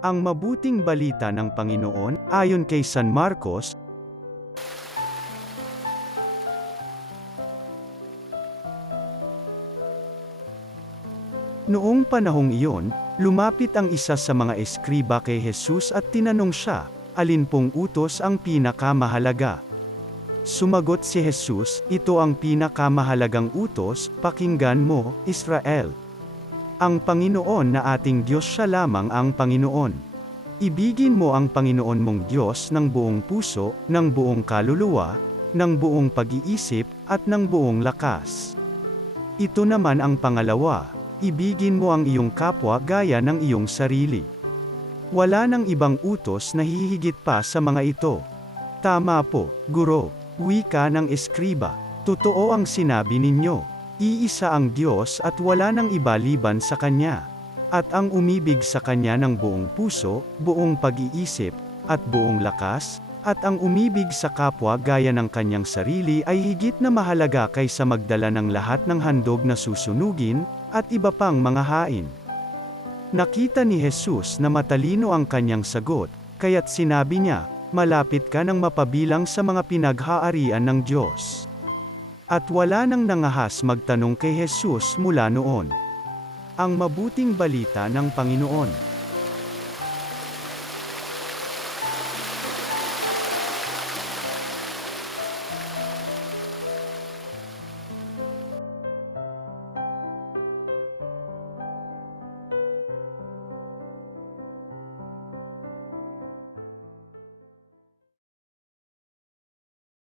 Ang mabuting balita ng Panginoon, ayon kay San Marcos. Noong panahong iyon, lumapit ang isa sa mga eskriba kay Jesus at tinanong siya, alin pong utos ang pinakamahalaga? Sumagot si Jesus, ito ang pinakamahalagang utos, pakinggan mo, Israel. Ang Panginoon na ating Diyos siya lamang ang Panginoon. Ibigin mo ang Panginoon mong Diyos ng buong puso, ng buong kaluluwa, ng buong pag-iisip, at ng buong lakas. Ito naman ang pangalawa, ibigin mo ang iyong kapwa gaya ng iyong sarili. Wala nang ibang utos na hihigit pa sa mga ito. Tama po, Guro, wika ng eskriba. Totoo ang sinabi ninyo. Iisa ang Diyos at wala nang iba liban sa Kanya. At ang umibig sa Kanya ng buong puso, buong pag-iisip, at buong lakas, at ang umibig sa kapwa gaya ng kanyang sarili ay higit na mahalaga kaysa magdala ng lahat ng handog na susunugin, at iba pang mga hain. Nakita ni Jesus na matalino ang kanyang sagot, kaya't sinabi niya, malapit ka nang mapabilang sa mga pinaghaarian ng Diyos. At wala nang nangahas magtanong kay Jesus mula noon. Ang mabuting balita ng Panginoon.